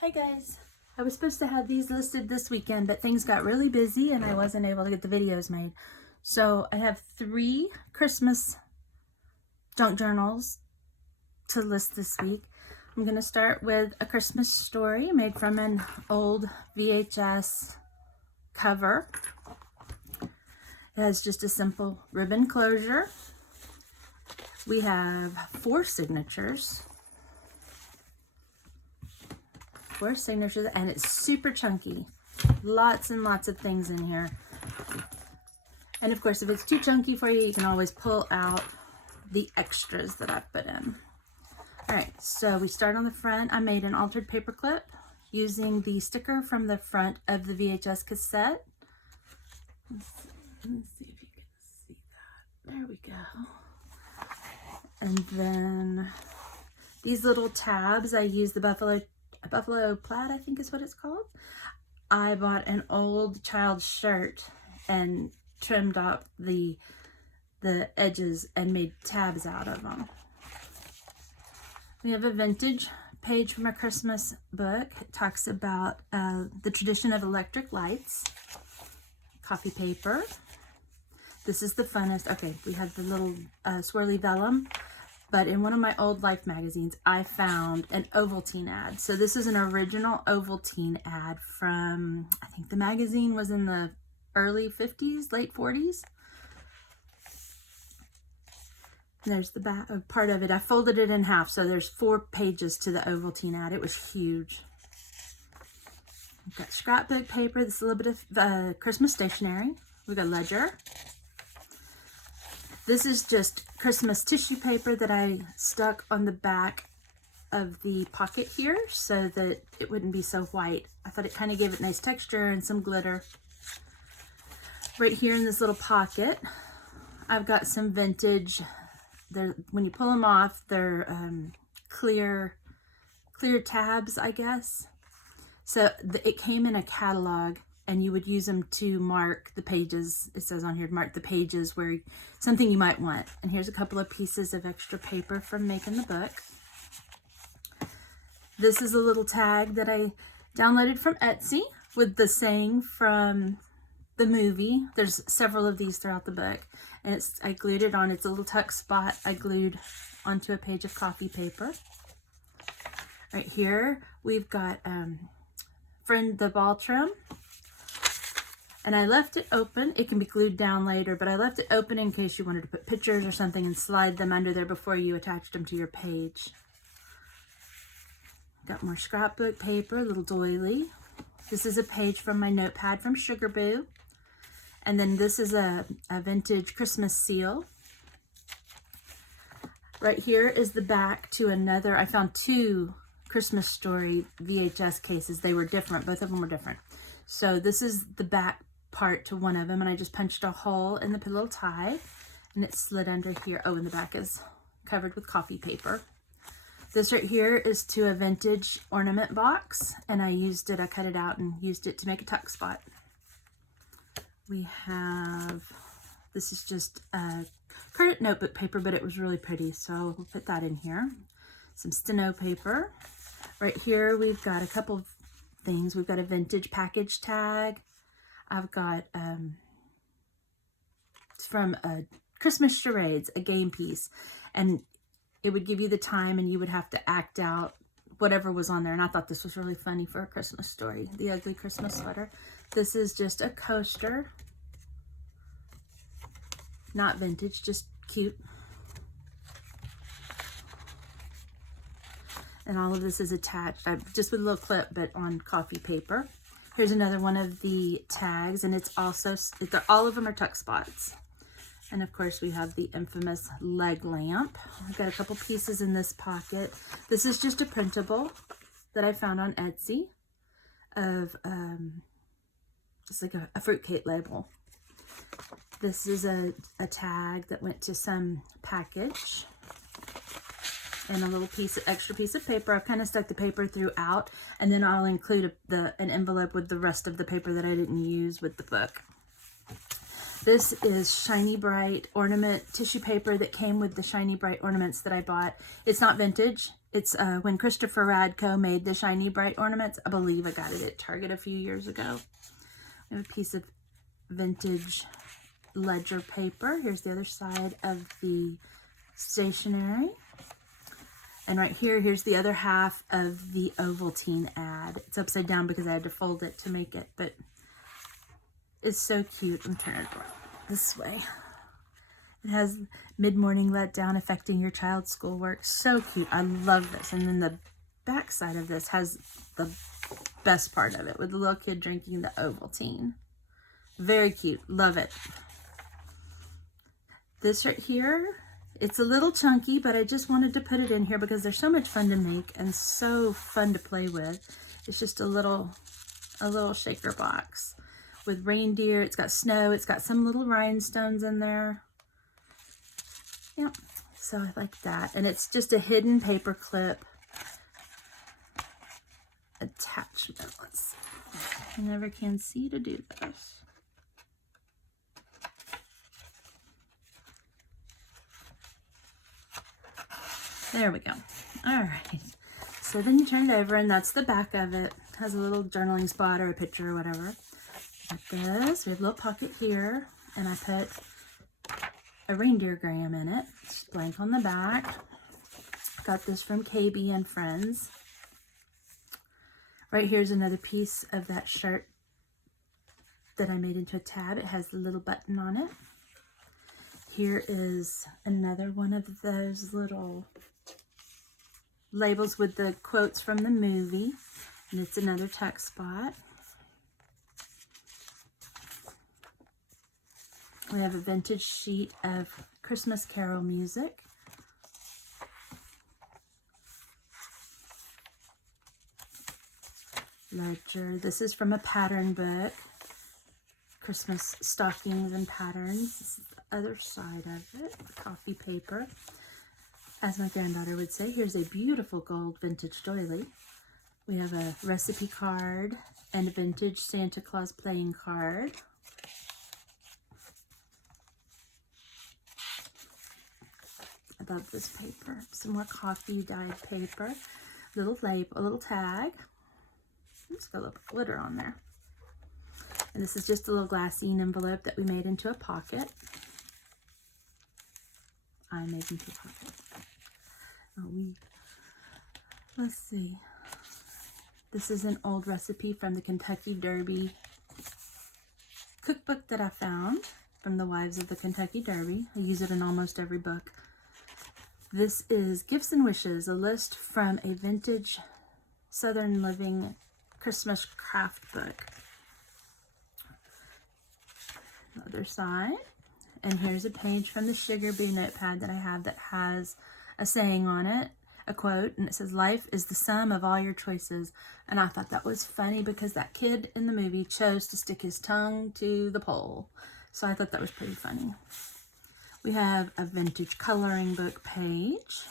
Hi guys. I was supposed to have these listed this weekend, but things got really busy and I wasn't able to get the videos made. So I have 3 Christmas junk journals to list this week. I'm going to start with A Christmas Story made from an old VHS cover. It has just a simple ribbon closure. We have 4 signatures. 4 signatures, and it's super chunky. Lots and lots of things in here. And of course, if it's too chunky for you, you can always pull out the extras that I've put in. All right, so we start on the front. I made an altered paper clip using the sticker from the front of the VHS cassette. Let's see if you can see that. There we go. And then these little tabs, I use the Buffalo Plaid, I think is what it's called. I bought an old child's shirt and trimmed up the edges and made tabs out of them. We have a vintage page from a Christmas book. It talks about the tradition of electric lights. Copy paper. This is the funnest. Okay, we have the little swirly vellum. But in one of my old Life magazines, I found an Ovaltine ad. So this is an original Ovaltine ad from, I think the magazine was in the early 50s, late 40s. And there's the back part of it. I folded it in half, so there's 4 pages to the Ovaltine ad. It was huge. We've got scrapbook paper. This is a little bit of Christmas stationery. We've got ledger. This is just Christmas tissue paper that I stuck on the back of the pocket here so that it wouldn't be so white. I thought it kind of gave it nice texture and some glitter. Right here in this little pocket, I've got some vintage. When you pull them off, they're clear tabs, I guess. So it came in a catalog, and you would use them to mark the pages. It says on here, mark the pages where something you might want. And here's a couple of pieces of extra paper from making the book. This is a little tag that I downloaded from Etsy with the saying from the movie. There's several of these throughout the book. And I glued it on. It's a little tuck spot I glued onto a page of copy paper. Right here, we've got Friend the Ball Trim. And I left it open. It can be glued down later, but I left it open in case you wanted to put pictures or something and slide them under there before you attached them to your page. Got more scrapbook paper, a little doily. This is a page from my notepad from Sugar Boo. And then this is a vintage Christmas seal. Right here is the back to another. I found 2 Christmas Story VHS cases. They were different. Both of them were different. So this is the back part to one of them, and I just punched a hole in the little tie, and it slid under here. Oh, and the back is covered with copy paper. This right here is to a vintage ornament box, and I cut it out and used it to make a tuck spot. We have, this is just credit notebook paper, but it was really pretty, so we'll put that in here. Some steno paper. Right here, we've got a couple of things. We've got a vintage package tag. I've got it's from Christmas Charades, a game piece, and it would give you the time and you would have to act out whatever was on there. And I thought this was really funny for A Christmas Story, the ugly Christmas sweater. This is just a coaster, not vintage, just cute. And all of this is attached, just with a little clip, but on copy paper. Here's another one of the tags, and it's also, all of them are tuck spots. And of course, we have the infamous leg lamp. I've got a couple pieces in this pocket. This is just a printable that I found on Etsy of just like a fruitcake label. This is a tag that went to some package. And a little extra piece of paper. I've kind of stuck the paper throughout, and then I'll include an envelope with the rest of the paper that I didn't use with the book. This is Shiny Bright ornament tissue paper that came with the Shiny Bright ornaments that I bought. It's not vintage. It's when Christopher Radko made the shiny bright ornaments. I believe I got it at Target a few years ago. We have a piece of vintage ledger paper. Here's the other side of the stationery. And right here, here's the other half of the Ovaltine ad. It's upside down because I had to fold it to make it, but it's so cute. I'm turning it around this way. It has mid-morning letdown affecting your child's schoolwork. So cute. I love this. And then the back side of this has the best part of it with the little kid drinking the Ovaltine. Very cute. Love it. This right here, it's a little chunky, but I just wanted to put it in here because they're so much fun to make and so fun to play with. It's just a little shaker box with reindeer. It's got snow. It's got some little rhinestones in there. Yep. So I like that. And it's just a hidden paper clip attachment. Let's see. I never can see to do this. There we go. All right. So then you turn it over, and that's the back of it. It has a little journaling spot or a picture or whatever. Like this. We have a little pocket here, and I put a reindeer gram in it. It's blank on the back. Got this from KB and Friends. Right here's another piece of that shirt that I made into a tab. It has the little button on it. Here is another one of those little labels with the quotes from the movie, and it's another tuck spot. We have a vintage sheet of Christmas Carol music. Ledger. This is from a pattern book. Christmas stockings and patterns. This is the other side of it. The coffee paper. As my granddaughter would say, here's a beautiful gold vintage doily. We have a recipe card and a vintage Santa Claus playing card. I love this paper. Some more coffee dyed paper. Little label, a little tag. It's got a little glitter on there. And this is just a little glassine envelope that we made into a pocket. I made into a pocket. Let's see. This is an old recipe from the Kentucky Derby cookbook that I found from the Wives of the Kentucky Derby. I use it in almost every book. This is Gifts and Wishes, a list from a vintage Southern Living Christmas craft book. Other side. And here's a page from the Sugar Bee notepad that I have that has a saying on it, a quote, and it says, "Life is the sum of all your choices." And I thought that was funny because that kid in the movie chose to stick his tongue to the pole. So I thought that was pretty funny. We have a vintage coloring book page.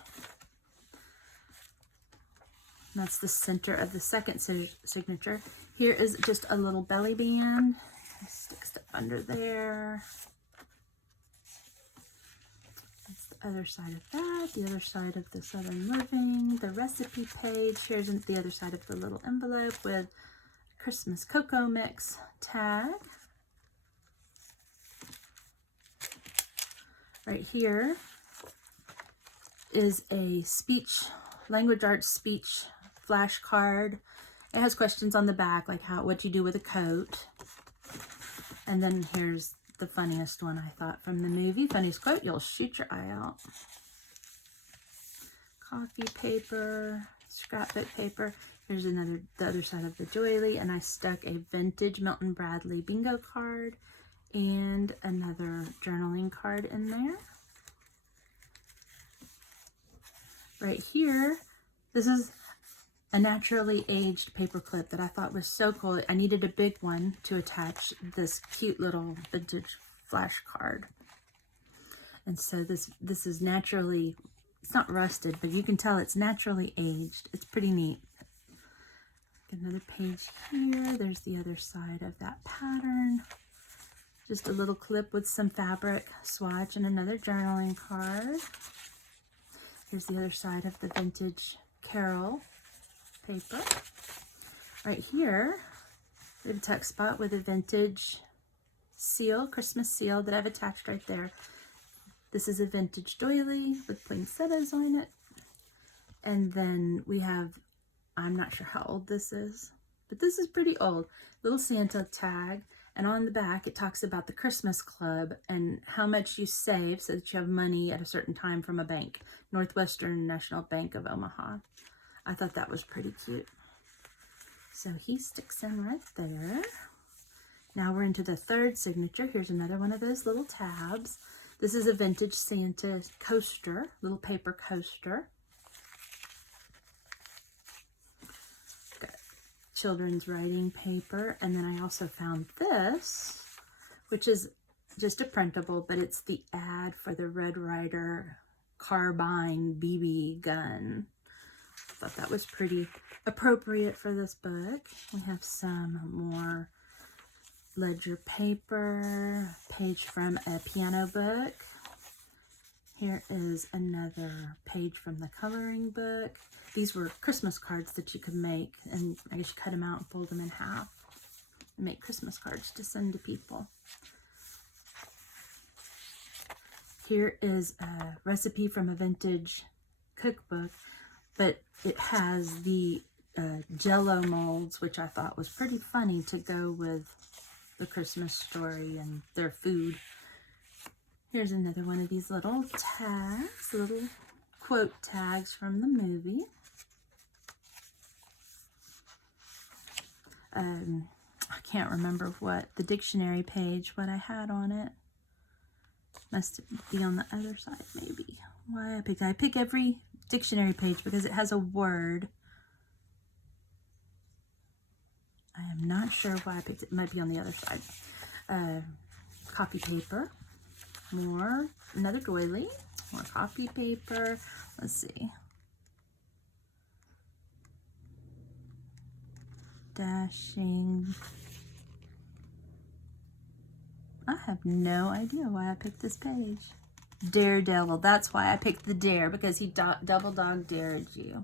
That's the center of the second signature. Here is just a little belly band. Stick stuff under there. That's the other side of that. The other side of the Southern Living. The recipe page. Here's the other side of the little envelope with Christmas cocoa mix tag. Right here is a language arts speech flashcard. It has questions on the back, like what you do with a coat. And then here's the funniest one, I thought, from the movie. Funniest quote, "You'll shoot your eye out." Coffee paper, scrapbook paper. Here's the other side of the doily, and I stuck a vintage Milton Bradley bingo card and another journaling card in there. Right here, this is a naturally aged paper clip that I thought was so cool. I needed a big one to attach this cute little vintage flashcard. And so this is naturally, it's not rusted, but you can tell it's naturally aged. It's pretty neat. Another page here. There's the other side of that pattern. Just a little clip with some fabric swatch and another journaling card. Here's the other side of the vintage Carol paper. Right here, we have a tuck spot with a vintage seal, Christmas seal that I've attached right there. This is a vintage doily with poinsettias on it. And then we have, I'm not sure how old this is, but this is pretty old. Little Santa tag. And on the back, it talks about the Christmas Club and how much you save so that you have money at a certain time from a bank, Northwestern National Bank of Omaha. I thought that was pretty cute. So he sticks in right there. Now we're into the third signature. Here's another one of those little tabs. This is a vintage Santa coaster, little paper coaster. Got children's writing paper. And then I also found this, which is just a printable, but it's the ad for the Red Ryder carbine BB gun. I thought that was pretty appropriate for this book. We have some more ledger paper, page from a piano book. Here is another page from the coloring book. These were Christmas cards that you could make, and I guess you cut them out and fold them in half and make Christmas cards to send to people. Here is a recipe from a vintage cookbook, but it has the Jell-O molds, which I thought was pretty funny to go with the Christmas Story and their food. Here's another one of these little tags, little quote tags from the movie. I can't remember what the dictionary page, what I had on it. Must be on the other side, maybe. Why I pick every dictionary page because it has a word. I am not sure why I picked it. It might be on the other side. Copy paper. More. Another doily. More copy paper. Let's see. Dashing. I have no idea why I picked this page. Daredevil. That's why I picked the dare, because he double dog dared you.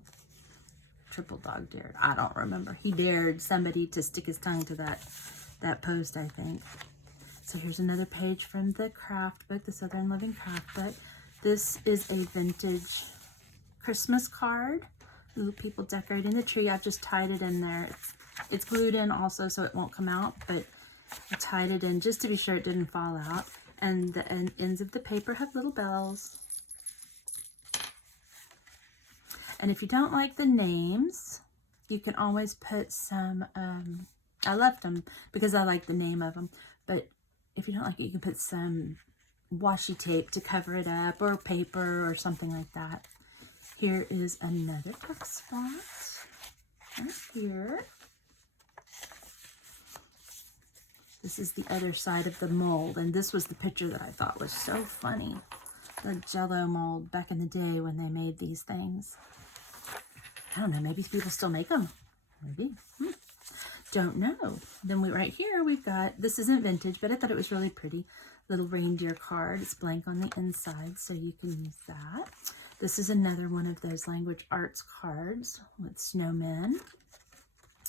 Triple dog dared. I don't remember. He dared somebody to stick his tongue to that post, I think. So here's another page from the craft book, the Southern Living craft book. This is a vintage Christmas card. Little people decorating the tree. I've just tied it in there. It's glued in also, so it won't come out, but I tied it in just to be sure it didn't fall out. And the ends of the paper have little bells. And if you don't like the names, you can always put some, I left them because I like the name of them. But if you don't like it, you can put some washi tape to cover it up, or paper or something like that. Here is another tuck spot right here. This is the other side of the mold, and this was the picture that I thought was so funny. The Jell-O mold back in the day when they made these things. I don't know, maybe people still make them. Maybe. Don't know. Then right here we've got, this isn't vintage, but I thought it was really pretty. Little reindeer card. It's blank on the inside, so you can use that. This is another one of those language arts cards with snowmen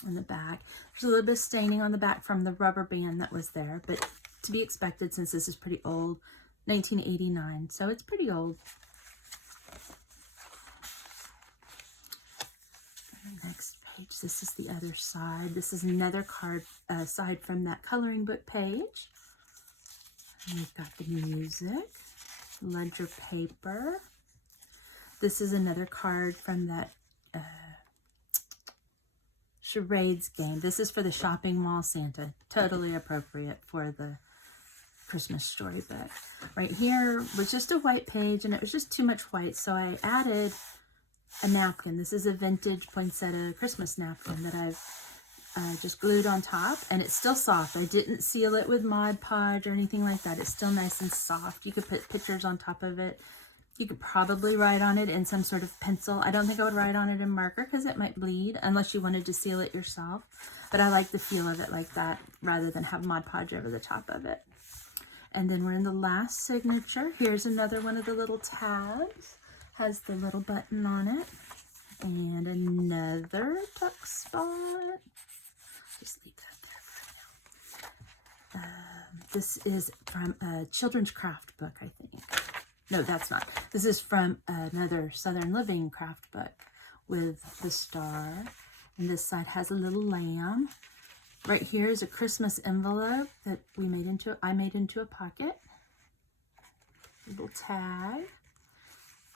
on the back. There's a little bit of staining on the back from the rubber band that was there, but to be expected since this is pretty old. 1989, so it's pretty old. Next page, this is the other side. This is another card side from that coloring book page. And we've got the music, ledger paper. This is another card from that charades game. This is for the shopping mall Santa. Totally appropriate for the Christmas Story book. Right here was just a white page, and it was just too much white, so I added a napkin. This is a vintage poinsettia Christmas napkin that I've just glued on top, and it's still soft. I didn't seal it with Mod Podge or anything like that. It's still nice and soft. You could put pictures on top of it. You could probably write on it in some sort of pencil. I don't think I would write on it in marker because it might bleed unless you wanted to seal it yourself. But I like the feel of it like that rather than have Mod Podge over the top of it. And then we're in the last signature. Here's another one of the little tabs. Has the little button on it. And another tuck spot. Just leave that there for now. This is from a children's craft book, I think. No, that's not. This is from another Southern Living craft book with the star. And this side has a little lamb. Right here is a Christmas envelope that I made into a pocket. A little tag.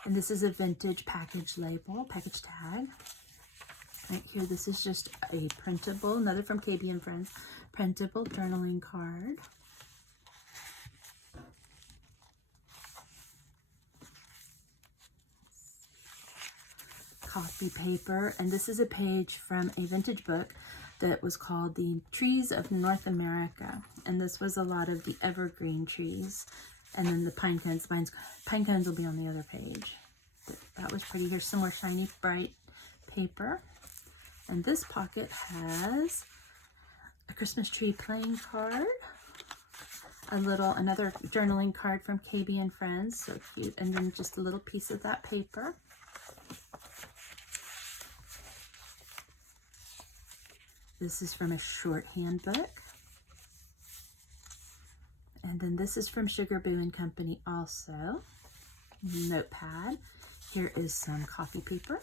And this is a vintage package label, package tag. Right here, this is just a printable, another from KB and Friends, printable journaling card. Copy paper, and this is a page from a vintage book that was called The Trees of North America, and this was a lot of the evergreen trees, and then the pine cones. Pine cones will be on the other page. But that was pretty. Here's some more shiny, bright paper, and this pocket has a Christmas tree playing card, another journaling card from KB and Friends, so cute, and then just a little piece of that paper. This is from a shorthand book. And then this is from Sugar Boo and Company also. Notepad. Here is some coffee paper.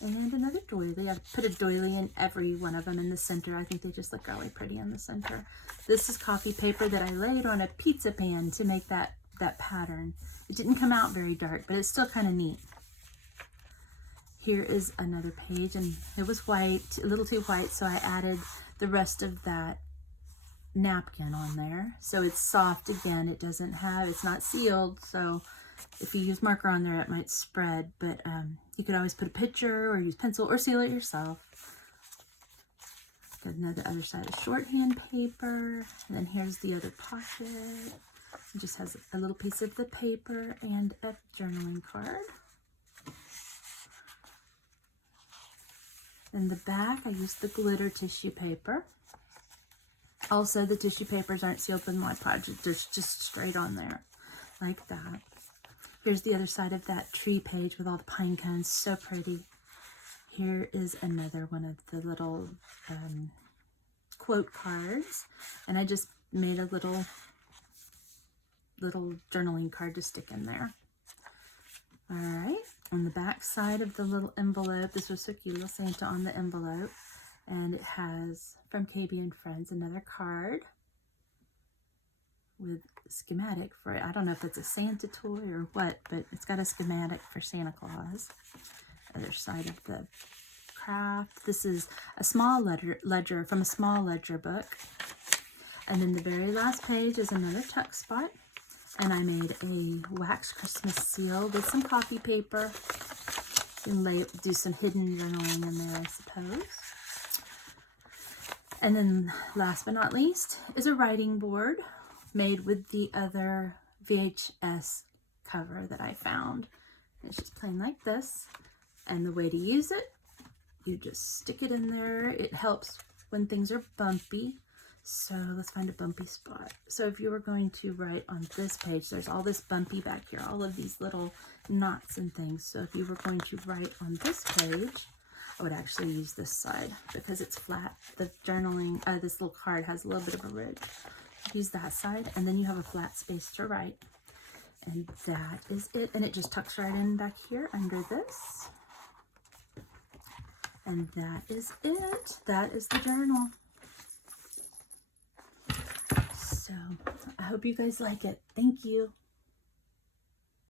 And another doily. I've put a doily in every one of them in the center. I think they just look really pretty in the center. This is coffee paper that I laid on a pizza pan to make that pattern. It didn't come out very dark, but it's still kind of neat. Here is another page, and it was white, a little too white, so I added the rest of that napkin on there. So it's soft again. It's not sealed, so if you use marker on there, it might spread, but you could always put a picture or use pencil or seal it yourself. Got another other side of shorthand paper, and then here's the other pocket. It just has a little piece of the paper and a journaling card. In the back, I used the glitter tissue paper. Also, the tissue papers aren't sealed with Mod Podge. They're just straight on there, like that. Here's the other side of that tree page with all the pine cones. So pretty. Here is another one of the little quote cards. And I just made a little journaling card to stick in there. All right. On the back side of the little envelope, this was so cute, little Santa on the envelope, and it has from KB and Friends another card with schematic for it. I don't know if it's a Santa toy or what, but it's got a schematic for Santa Claus. Other side of the craft. This is a small ledger from a small ledger book, and then the very last page is another tuck spot. And I made a wax Christmas seal with some coffee paper. You can do some hidden journaling in there, I suppose. And then last but not least is a writing board made with the other VHS cover that I found. It's just plain like this. And the way to use it, you just stick it in there. It helps when things are bumpy. So let's find a bumpy spot. So if you were going to write on this page, there's all this bumpy back here, all of these little knots and things. So if you were going to write on this page, I would actually use this side because it's flat. The journaling, this little card has a little bit of a ridge. Use that side, and then you have a flat space to write. And that is it. And it just tucks right in back here under this. And that is it. That is the journal. So I hope you guys like it. Thank you.